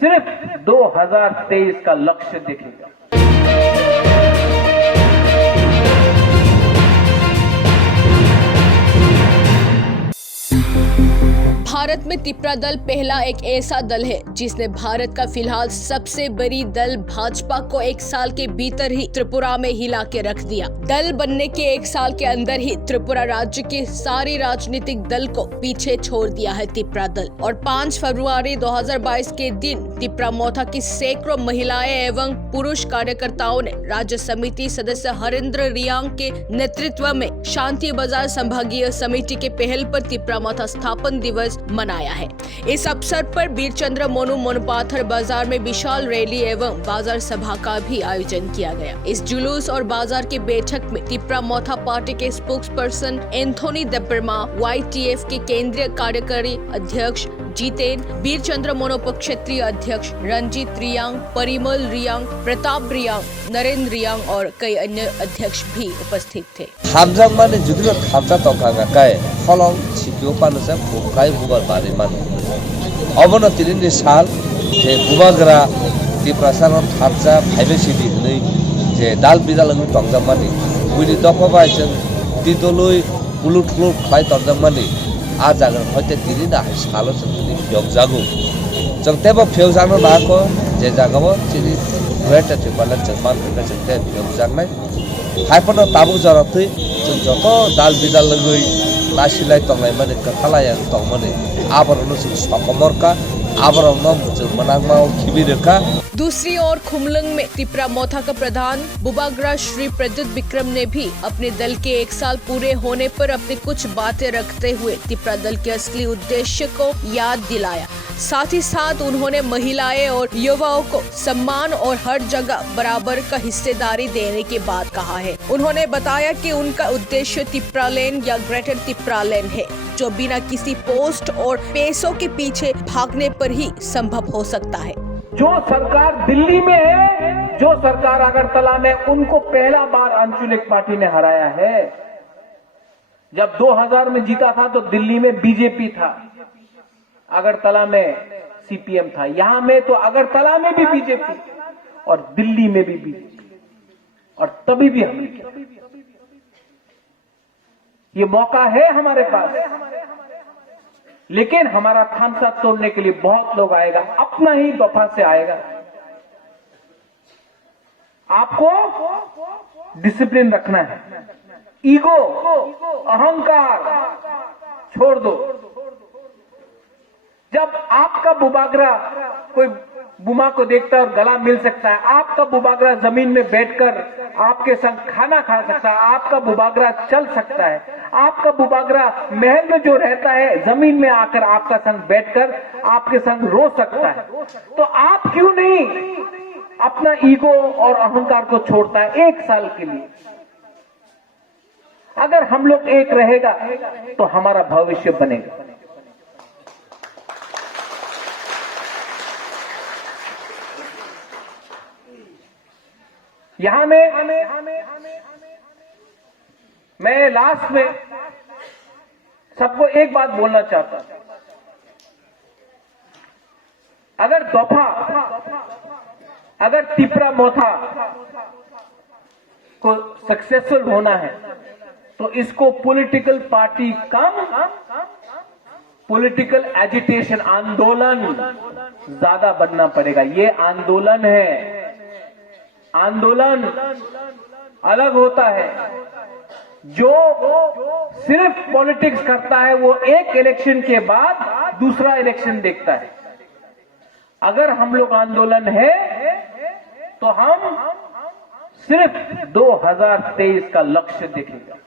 सिर्फ 2023 का लक्ष्य देखेगा। भारत में तिपरा दल पहला एक ऐसा दल है जिसने भारत का फिलहाल सबसे बड़ी दल भाजपा को एक साल के भीतर ही त्रिपुरा में हिला के रख दिया। दल बनने के एक साल के अंदर ही त्रिपुरा राज्य के सारे राजनीतिक दल को पीछे छोड़ दिया है तिपरा दल। और 5 फरवरी 2022 के दिन तिपरा मोथा की सैकड़ों महिलाएं एवं पुरुष कार्यकर्ताओं ने राज्य समिति सदस्य हरेंद्र रियांग के नेतृत्व में शांति बाजार संभागीय समिति के पहल पर तिपरा मोथा स्थापन दिवस मनाया है। इस अवसर पर बीरचंद्र मोनू मोनपाथर बाजार में विशाल रैली एवं बाजार सभा का भी आयोजन किया गया। इस जुलूस और बाजार की बैठक में तिपरा मोथा पार्टी के स्पोक्स पर्सन एंथोनी देब्बरमा, YTF के केंद्रीय कार्यकारी अध्यक्ष जितेन, बीरचंद्र मोनोप क्षेत्रीय अध्यक्ष रंजीत रियांग, परिमल रियांग, प्रताप रियांग, नरेंद्र रियांग और कई अन्य अध्यक्ष भी उपस्थित थे। अवनतिनि साल जे बुबाग्रा तिप्रासार थापजा फाइवे सिटी हनै जे दाल बिदालंग तंगजामानि उइनि दफाबायजों तिदलुइ पुलुटलु खाय तंगजामानि आ जागन हयते तिनि ना सालो जोंनि फियक जागौ जों तेबो फियक जानो नाको जे जागाबो तिनि ग्रेट तिपाला जमान होगा जोंते फियक जानाय हायपनो ताबु जराथै जों जतो दाल बिदालंगै नासिलाय तंगनाय माने कथालाय तंगमाने आबरनो जों सकमरका आबरनो जों मनागमा खिबिरका। दूसरी ओर खुमलंग में तिपरा मोथा का प्रधान बुबाग्रा श्री प्रद्युत विक्रम ने भी अपने दल के एक साल पूरे होने पर अपनी कुछ बातें रखते हुए तिपरा दल के असली उद्देश्य को याद दिलाया। साथ ही साथ उन्होंने महिलाएं और युवाओं को सम्मान और हर जगह बराबर का हिस्सेदारी देने की बात कहा है। उन्होंने बताया कि उनका उद्देश्य तिपरालैंड या ग्रेटर तिपरालैंड है, जो बिना किसी पोस्ट और पैसों के पीछे भागने पर ही संभव हो सकता है। जो सरकार दिल्ली में है, जो सरकार अगरतला में, उनको पहला बार आंचलिक पार्टी ने हराया है। जब 2000 में जीता था तो दिल्ली में बीजेपी था, अगरतला में CPM था। यहां में तो अगरतला में भी बीजेपी और दिल्ली में भी बीजेपी, और तभी भी हमने किया। ये मौका है हमारे पास, लेकिन हमारा थामसा तोड़ने के लिए बहुत लोग आएगा, अपना ही दफा से आएगा। आपको डिसिप्लिन रखना है, ईगो, अहंकार छोड़ दो। जब आपका बुबागरा कोई बुमा को देखता है और गला मिल सकता है, आपका बुबागरा जमीन में बैठकर आपके संग खाना खा सकता है, आपका बुबागरा चल सकता है, आपका बुबागरा महल में जो रहता है जमीन में आकर आपका संग बैठकर आपके संग रो सकता है, तो आप क्यों नहीं अपना ईगो और अहंकार को छोड़ता है एक साल के लिए? अगर हम लोग एक रहेगा तो हमारा भविष्य बनेगा। यहां मैं लास्ट में सबको एक बात बोलना चाहता हूं। अगर तिपरा मोथा को सक्सेसफुल होना है तो इसको पॉलिटिकल पार्टी कम, पॉलिटिकल एजिटेशन, आंदोलन ज्यादा बनना पड़ेगा। ये आंदोलन है, आंदोलन अलग होता है। जो सिर्फ पॉलिटिक्स करता है वो एक इलेक्शन के बाद दूसरा इलेक्शन देखता है। अगर हम लोग आंदोलन है तो हम सिर्फ 2023 का लक्ष्य देखेंगे।